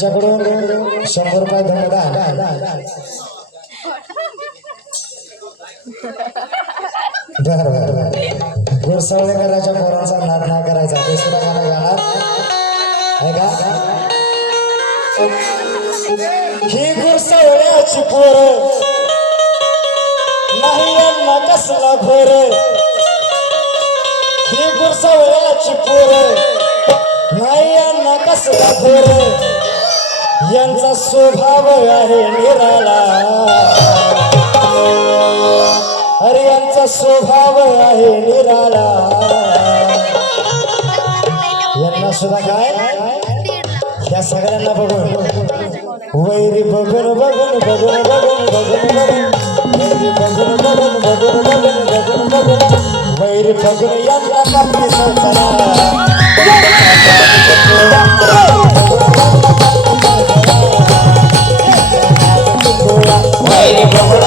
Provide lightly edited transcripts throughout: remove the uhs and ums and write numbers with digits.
त्यांच्याकडून 100 रुपये धन्यवाद. गुरसवळेकरांच्या पोरांचा नाद नाही करायचा. दुसरा गाणं गाणार आहे का? ही गुरसवळ्याची पोर नाही यांना कसला घोर. ही गुरसवळ्याची पोर नाही यांना कसला घोर. यांचा स्वभाव आहे निराळा. अरे यांचा स्वभाव आहे निराळा. यांना सुद्धा काय या सगळ्यांना बघून वैरी बघून बघून बघून बघून बघून बघून वैरी बघून बघून बघून बघून बघून बघून वैरी बघून यांना कापली संसारा. वैरी बघून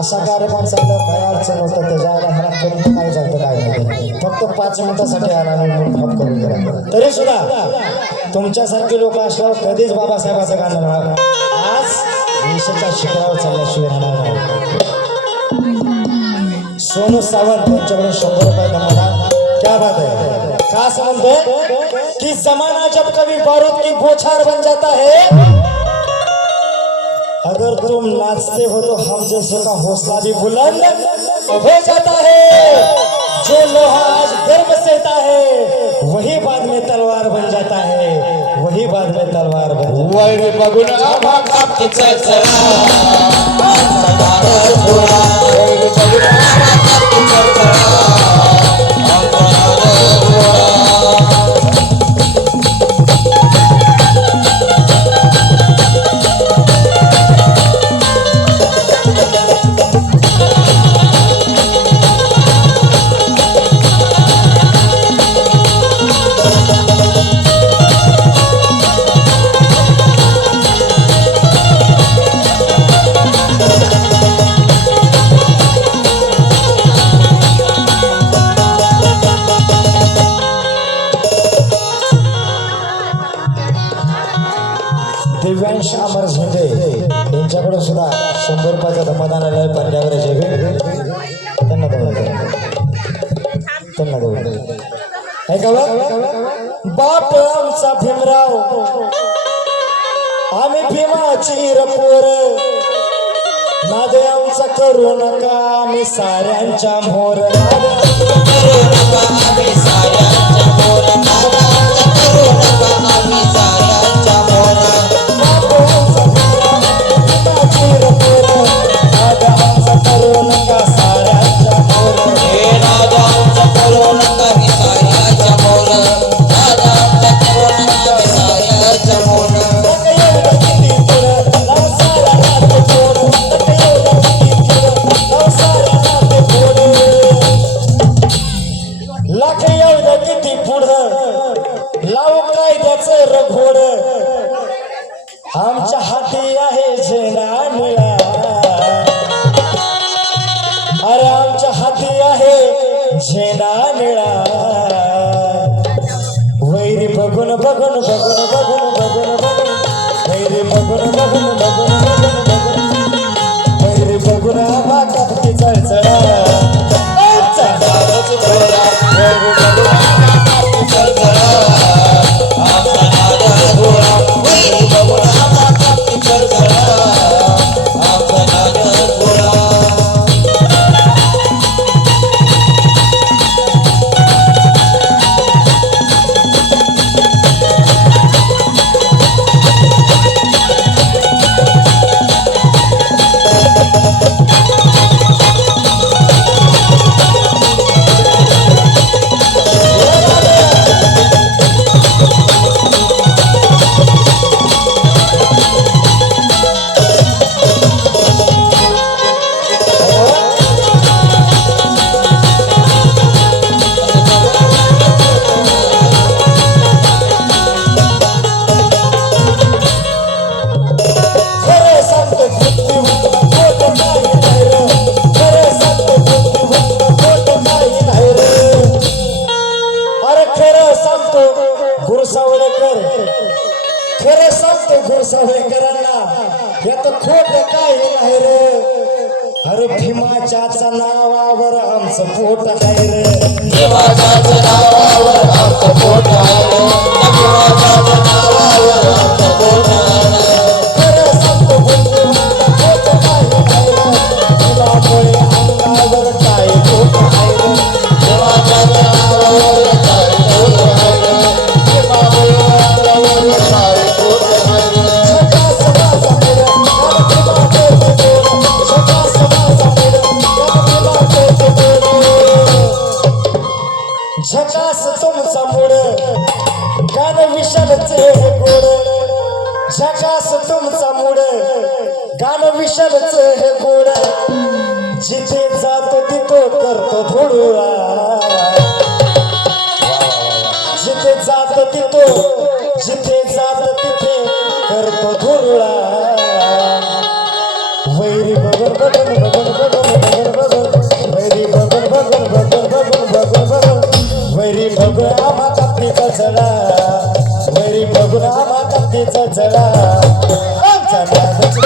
असा कार्यक्रम चालला काय अडचण होतं त्याच्या ह्याला करून काय चालतं काय नाही. फक्त 5 मिनिटासाठी आला म्हणून करून दिला. तरी सुद्धा तुमच्यासारखे लोक असल्यावर कधीच बाबासाहेबाचं गाणं म्हणा. आज देशाच्या शिखरावर चालल्याशिवाय राहणार नाही. सोनू सावंत यांच्याकडून 100 रुपये धन्यवाद. क्या बात है. का समझते कि जमाना जब कभी बारूद की बौछार बन जाता है, अगर तुम नाचते हो तो हम जैसे का हौसला भी बुलंद हो जाता है. जो लोहा आज गर्म सहता है वही बाद में तलवार बन जाता है. वही बाद में तलवार बन दिव्यांश अमर झेंडे यांच्याकडून सुद्धा 100 रुपयाचा धमादान आलाय. पंजाबरे जेवे त्यांना बाप आमचा भीमराव आम्ही भीमाची रपोर नाद आमचा करू नका आम्ही साऱ्यांच्या मोर नाद करू नका आम्ही साऱ्यांच्या मोर नाद आमचा करू नका आम्ही साऱ्यांच्या मोर भीमाची रपोर नाद आमचा करू नका साऱ्यांच्या मोर हे नाद आमचा करू नका आम्ही साऱ्यांच्या मोर नाद आमचा करू नका आम्ही साऱ्यांच्या मोर लाख एवढं किती पुढं लावू कायद्याचं रघोड आमच्या हाती आहे झेंडा निळा अरे आमच्या हाती आहे झेंडा निळा वैरी बघून बघून बघून बघून बघून बघून वैरी बघून बघून बघून बघून बघून वैरी बघून आम्हा कापती चळचळा खरं सांगतो घुरसावळेकरांना यात खोट काय नाही रे अरे भीमाच्याच नावावर आमचं पोट आहे रे भीमाच्याच नावावर आमचं पोट आहे भीमाच्याच नावावर आमचं पोट आहे खरं सांगतो खोट काय नाही रे भीमामुळे अंगावर काय पोट आहे रे भीमाच्याच नावावर काय पोट आहे भीमामुळे अंगावर काय पोट आहे झकास तुमचा मूड गाण विशालचे गोड झकास तुमचा मूड गाण विशालचे हे गोड जिथे जातो तिथं करतो धुळुळा जिथे जातो तिथे तिथे करतो धुळुळा वैरी बघन बघन बघन बघन बघन बघन वैरी बघन बघन बघन बघन बघन बघन वैरी बघून आम्हा कापतीचा चढा वैरी बघून आम्हा कापतीचा चढा आमचा नादच